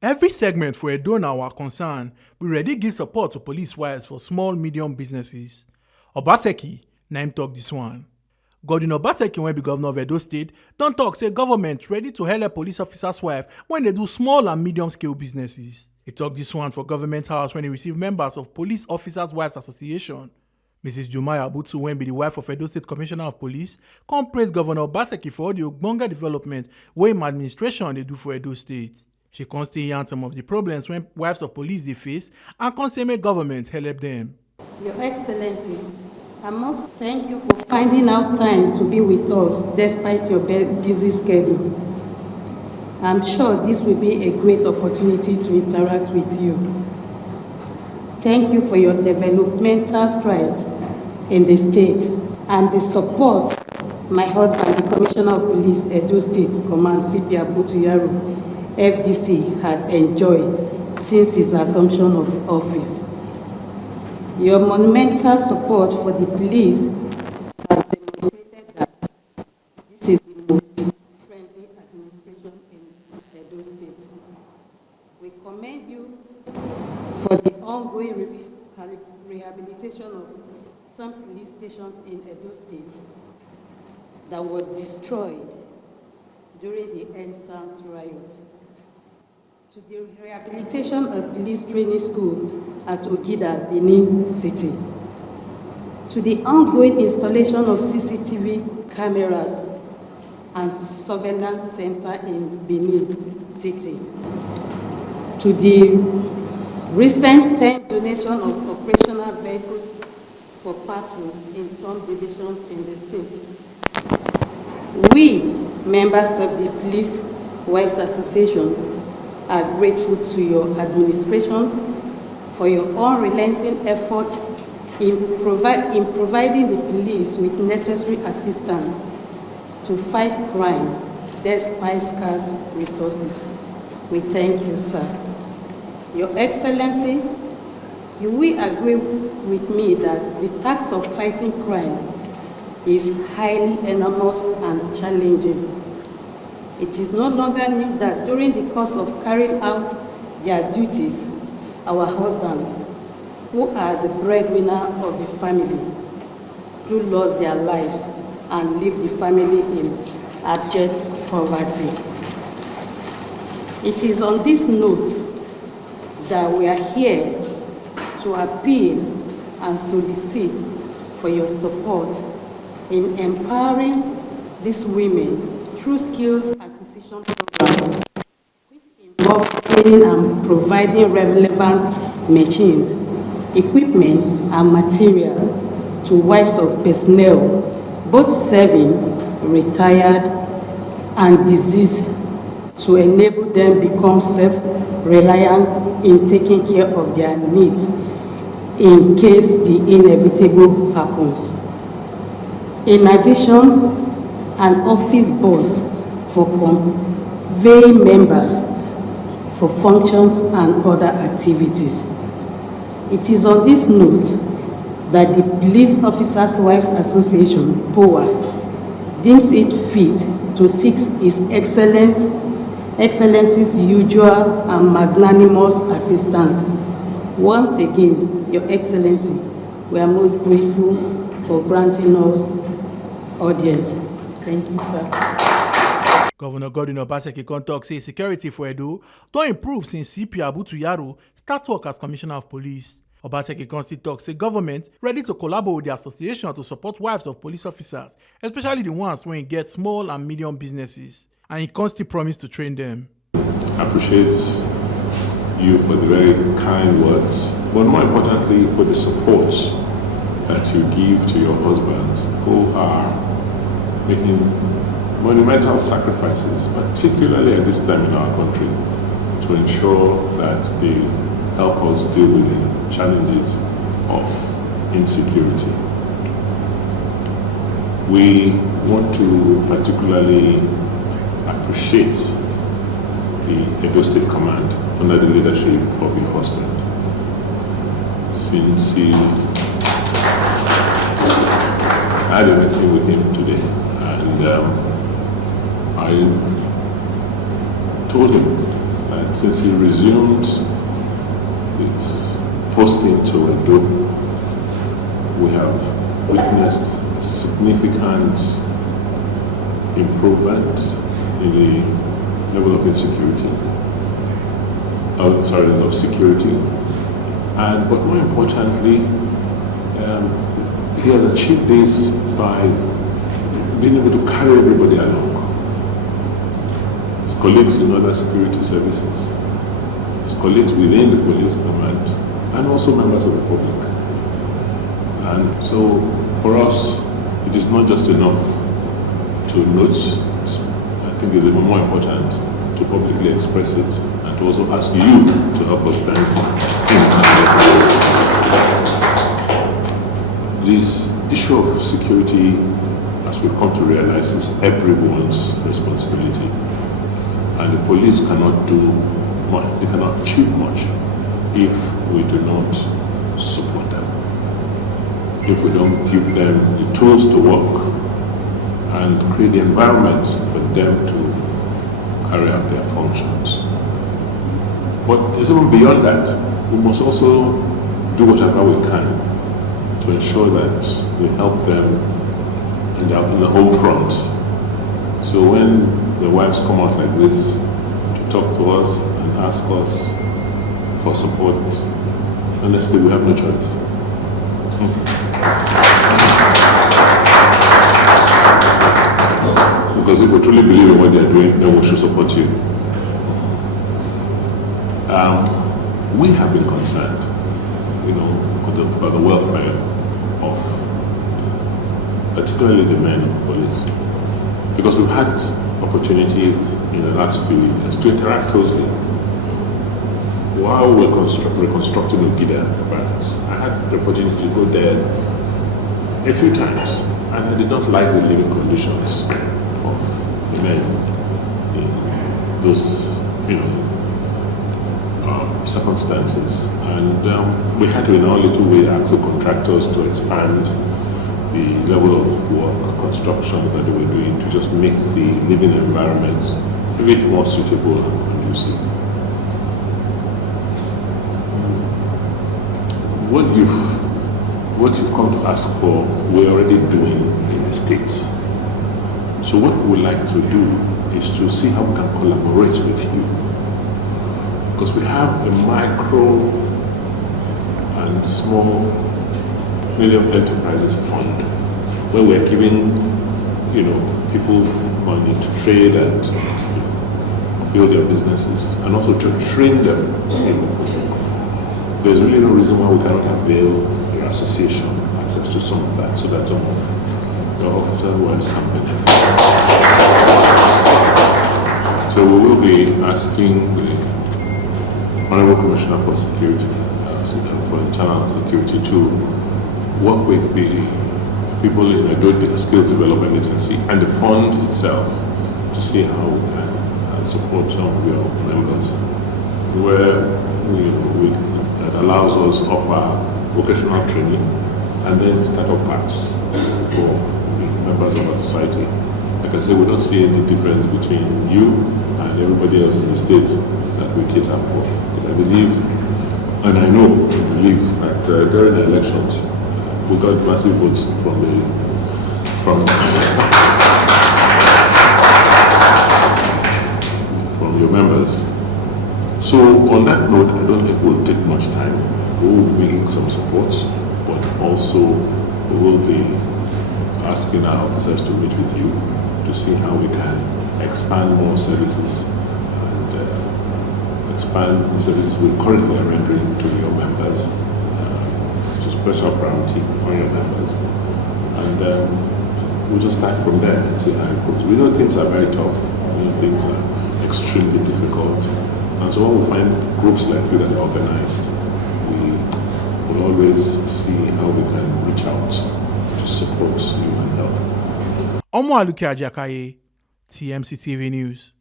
Every segment for Edo now our concern, we ready give support to police wives for small, medium businesses. Obaseki, na him talk this one. Godwin Obaseki, when be governor of Edo State, don't talk say government ready to help police officers' wife when they do small and medium scale businesses. He talk this one for government house when he receive members of Police Officers' Wives Association. Mrs. Jumaya Abutu, when be the wife of Edo State Commissioner of Police, come praise Governor Obaseki for all the ogbonge development wey im administration dey do for Edo State. She come still yarn some of the problems when wives of police dey face and come say make government help them. Your Excellency, I must thank you for finding out time to be with us despite your busy schedule. I'm sure this will be a great opportunity to interact with you. Thank you for your developmental strides in the state and the support my husband, the Commissioner of Police, Edo State Command CP Abutu Yaro, FDC, had enjoyed since his assumption of office. Your monumental support for the police has demonstrated that this is the most friendly administration in Edo State. We commend you for the ongoing rehabilitation of some police stations in Edo State that was destroyed during the NSAS riot, to the rehabilitation of police training school at Ogida, Benin City, to the ongoing installation of CCTV cameras and surveillance center in Benin City, to the recent 10 donation of operational vehicles for patrols in some divisions in the state. We, members of the Police Wives Association, are grateful to your administration for your unrelenting effort in providing the police with necessary assistance to fight crime despite scarce resources. We thank you, sir. Your Excellency, you will agree with me that the task of fighting crime is highly enormous and challenging. It is no longer news that during the course of carrying out their duties, our husbands, who are the breadwinner of the family, do lose their lives and leave the family in abject poverty. It is on this note that we are here to appeal and solicit for your support in empowering these women through skills acquisition programs, which involves training and providing relevant machines, equipment, and materials to wives of personnel, both serving, retired, and deceased, to enable them become self-reliant in taking care of their needs in case the inevitable happens. In addition, an office bus for conveying members for functions and other activities. It is on this note that the Police Officers' Wives Association, POWA, deems it fit to seek His Excellency's usual and magnanimous assistance. Once again, Your Excellency, we are most grateful for granting us audience. Thank you, sir. Governor Godwin Obaseki come talk say security for Edo don improve since CP Abutu Yaro start work as Commissioner of Police. Obaseki come still talk say government ready to collaborate with the association to support wives of police officers, especially the ones wey get small and medium businesses, and he come still promise to train them. I appreciate you for the very kind words, but more importantly for the support that you give to your husbands who are making monumental sacrifices, particularly at this time in our country, to ensure that they help us deal with the challenges of insecurity. We want to particularly appreciate the Edo State Command under the leadership of your husband. Since he had a meeting with him today, and I told him that And since he resumed his posting to Edo, we have witnessed a significant improvement in the level of insecurity, of security, and but more importantly, he has achieved this by being able to carry everybody along. His colleagues in other security services, his colleagues within the police command, and also members of the public. And so for us, it is not just enough to note, I think it's even more important to publicly express it and to also ask you to help us thank him. This issue of security, as we come to realize, is everyone's responsibility. And the police cannot do much, they cannot achieve much if we do not support them. If we don't give them the tools to work and create the environment for them to carry out their functions. But it's even beyond that. We must also do whatever we can to ensure that we help them in the home front. So when the wives come out like this to talk to us and ask us for support, honestly, we have no choice. Because if we truly believe in what they're doing, then we should support you. We have been concerned, about the welfare of particularly the men of police, because we've had opportunities in the last few years to interact closely. While we're reconstructing Ogida barracks, I had the opportunity to go there a few times, and I did not like the living conditions of the men in those, circumstances. And we had to, in our little way, ask the contractors to expand the level of work, constructions that they were doing to just make the living environments a bit more suitable and conducive. What you've come to ask for, we're already doing in the States. So what we would like to do is to see how we can collaborate with you. Because we have a micro and small medium enterprises fund where we're giving, people money to trade and build their businesses and also to train them. There's really no reason why we cannot avail your association access to some of that, so that some of your officers wives can benefit. So we will be asking the Honorable Commissioner for Security, for Internal Security, to work with the people in the Skills Development Agency and the fund itself to see how we can support some of your members, where that allows us to offer vocational training and then startup packs for members of our society. Like I said, we don't see any difference between you and everybody else in the state that we cater for. Because I believe, and I believe that during the elections, we got massive votes from your members. So on that note, I don't think we'll take much time. We will bring some support, but also we will be asking our officers to meet with you to see how we can expand more services and expand the services we currently are rendering to your members, to special priority on your members. And we'll just start from there and see how it goes. We know things are very tough, things are extremely difficult. And so when we find groups like you that are organized, we will always see how we can reach out to support you and help. Omo Aluke Ajakaye, TMC TV News.